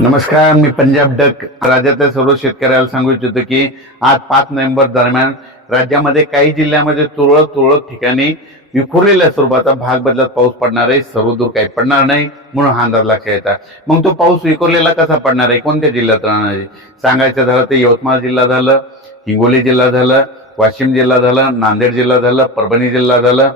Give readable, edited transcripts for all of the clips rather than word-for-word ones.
नमस्कार, मी पंजाब डक राज्यातील सर्व शेतकऱ्याला सांगू इच्छितो की आज 5 नोव्हेंबर दरम्यान राज्यामध्ये काही जिल्ह्यामध्ये तुरळक ठिकाणी विखुरलेल्या स्वरूपाचा भाग बदलत पाऊस पडणार आहे. सर्वदूर काही पडणार नाही म्हणून हा अंदाज लक्षात येतात. मग तो पाऊस विखुरलेला कसा पडणार आहे, कोणत्या जिल्ह्यात राहणार आहे सांगायचं झालं तर यवतमाळ जिल्हा झालं, हिंगोली जिल्हा झालं, वाशिम जिल्हा झालं, नांदेड जिल्हा झालं, परभणी जिल्हा झालं,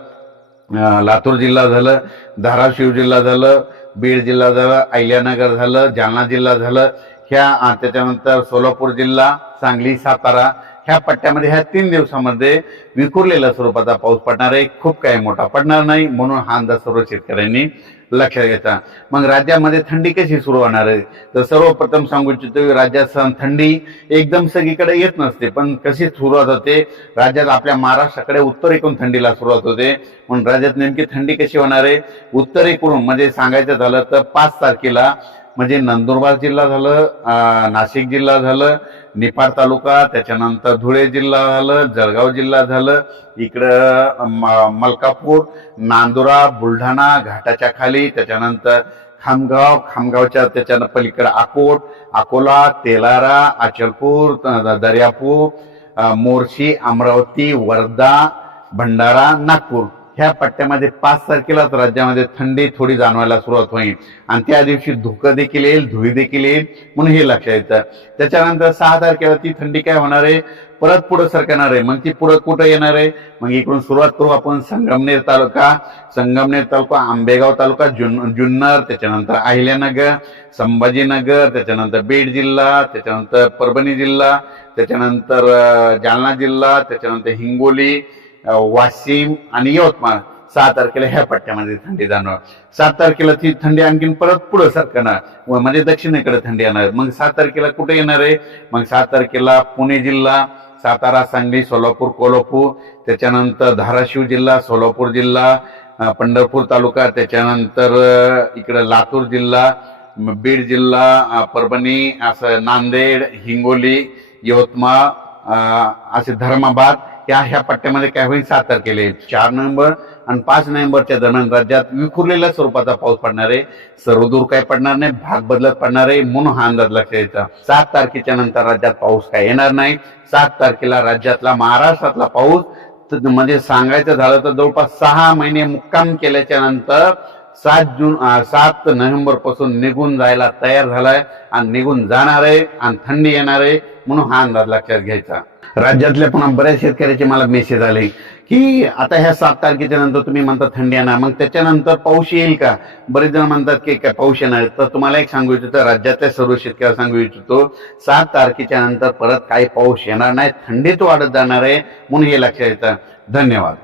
लातूर जिल्हा झालं, धाराशिव जिल्हा झालं, बीड जिल्हा झालं, अहिल्यानगर झालं, जालना जिल्हा झालं, ह्या त्याच्यानंतर सोलापूर जिल्हा, सांगली, सातारा ह्या पट्ट्यामध्ये ह्या 3 दिवसामध्ये विखुरलेल्या स्वरूपाचा पाऊस पडणार आहे. खूप काही मोठा पडणार नाही म्हणून हा अंदाज सर्व शेतकऱ्यांनी लक्षात घ्यायचा. मग राज्यामध्ये थंडी कशी सुरू होणार आहे तर सर्वप्रथम सांगू इच्छितो, राज्यात थंडी एकदम सगळीकडे येत नसते, पण कशी सुरुवात होते राज्यात आपल्या महाराष्ट्राकडे उत्तरेकडून थंडीला सुरुवात होते. म्हणून राज्यात नेमकी थंडी कशी होणार आहे, उत्तरेकडून म्हणजे सांगायचं झालं तर 5 तारखेला म्हणजे नंदुरबार जिल्हा झालं, नाशिक जिल्हा झालं, निफाड तालुका, त्याच्यानंतर धुळे जिल्हा झालं, जळगाव जिल्हा झालं, इकडं मलकापूर, नांदुरा, बुलढाणा घाटाच्या खाली, त्याच्यानंतर खामगावच्या त्याच्या पलीकडे अकोला, तेलारा, अचलपूर, दर्यापूर, मोर्शी, अमरावती, वर्धा, भंडारा, नागपूर ह्या पट्ट्यामध्ये 5 तारखेलाच राज्यामध्ये थंडी थोडी जाणवायला सुरुवात होईल आणि त्या दिवशी धुकं देखील येईल, धुळी देखील येईल म्हणून हे लक्षात येतं. त्याच्यानंतर 6 तारखेला ती थंडी काय होणार आहे, परत पुढे सरकणार आहे. मग ती पुढे कुठं येणार आहे, मग इकडून सुरुवात करू आपण संगमनेर तालुका, आंबेगाव तालुका, जुन्नर, त्याच्यानंतर अहिल्यानगर, संभाजीनगर, त्याच्यानंतर बीड जिल्हा, त्याच्यानंतर परभणी जिल्हा, त्याच्यानंतर जालना जिल्हा, त्याच्यानंतर हिंगोली, वाशिम आणि यवतमाळ 6 तारखेला ह्या पट्ट्यामध्ये थंडी जाणवणार. 7 तारखेला ती थंडी आणखीन परत पुढे सरकणार म्हणजे दक्षिणेकडे थंडी येणार. मग 7 तारखेला कुठे येणार आहे, मग 7 तारखेला पुणे जिल्हा, सातारा, सांगली, सोलापूर, कोल्हापूर, त्याच्यानंतर धाराशिव जिल्हा, सोलापूर जिल्हा, पंढरपूर तालुका, त्याच्यानंतर इकडे लातूर जिल्हा, बीड जिल्हा, परभणी, असं नांदेड, हिंगोली, यवतमाळ, असे धर्माबाद ह्या पट्ट्यामध्ये काय होईल 7 तारखेला 4 नोव्हेंबर आणि 5 नोव्हेंबरच्या दरम्यान राज्यात विखुरलेल्या स्वरूपाचा पाऊस पडणार आहे. सर्वदूर काय पडणार नाही, भाग बदलत पडणार आहे म्हणून हा अंदाज लक्षात यायचा. 7 तारखेच्या नंतर राज्यात पाऊस काय येणार नाही. 7 तारखेला राज्यातला महाराष्ट्रातला पाऊस म्हणजे सांगायचं झालं तर जवळपास 6 महिने मुक्काम केल्याच्या नंतर 7 नोव्हेंबर पासून निघून जायला तयार झालाय आणि निघून जाणार आहे आणि थंडी येणार आहे म्हणून हा अंदाज लक्षात घ्यायचा. राज्यातल्या पुन्हा बऱ्याच शेतकऱ्याचे मला मेसेज आले की आता ह्या 7 तारखेच्या नंतर तुम्ही म्हणता थंडी येणार, मग त्याच्यानंतर पाऊस येईल का? बरेच जण म्हणतात की काय पाऊस येणार. तर तुम्हाला एक सांगू इच्छितो, राज्यातल्या सर्व शेतकऱ्याला सांगू इच्छितो 7 तारखेच्या नंतर परत काही पाऊस येणार नाही, थंडीत वाढत जाणार आहे म्हणून हे लक्षात येतं. धन्यवाद.